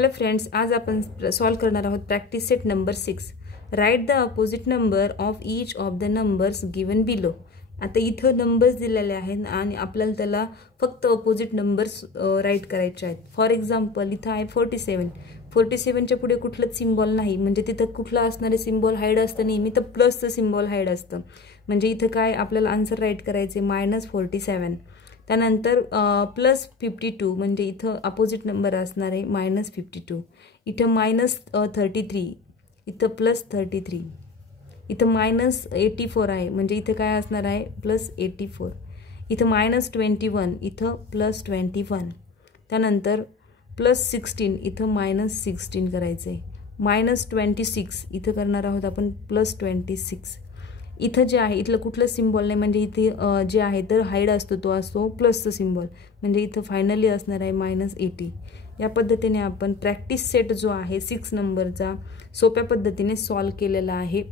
Hello friends, आज आपण solve करणार आहोत practice set number 6. Write the opposite number of each of the numbers given below. आता इथं नंबर्स दिलेले आहेत आणि आपल्याला त्याला फक्त अपोजिट नंबर्स राईट करायचे आहेत. फॉर एक्झाम्पल इथं आहे 47. 47च्या पुढे कुठलंच सिम्बॉल नाही, म्हणजे तिथं कुठलं असणारे सिम्बॉल हाईड असतं नेहमी, तर प्लसचं सिम्बॉल हाईड असतं. म्हणजे इथं काय आपल्याला आन्सर राईट करायचे -47. त्यानंतर +52 म्हणजे इथं अपोजिट नंबर असणार आहे -52. इथं -33, इथं +33. इथं -84 आहे, म्हणजे इथं काय असणार आहे +84. इथं -21, इथं +21. त्यानंतर +16, इथं -16 करायचं आहे. -26 इथं करणार आहोत आपण +26. इथं जे आहे इथलं कुठलं सिम्बॉल नाही, म्हणजे इथे जे आहे तर हाईड असतो तो असतो प्लसचं सिम्बॉल, म्हणजे इथं फायनली असणार आहे -80. या पद्धतीने आपण प्रॅक्टिस सेट जो आहे 6 नंबरचा सोप्या पद्धतीने सॉल्व केलेला आहे.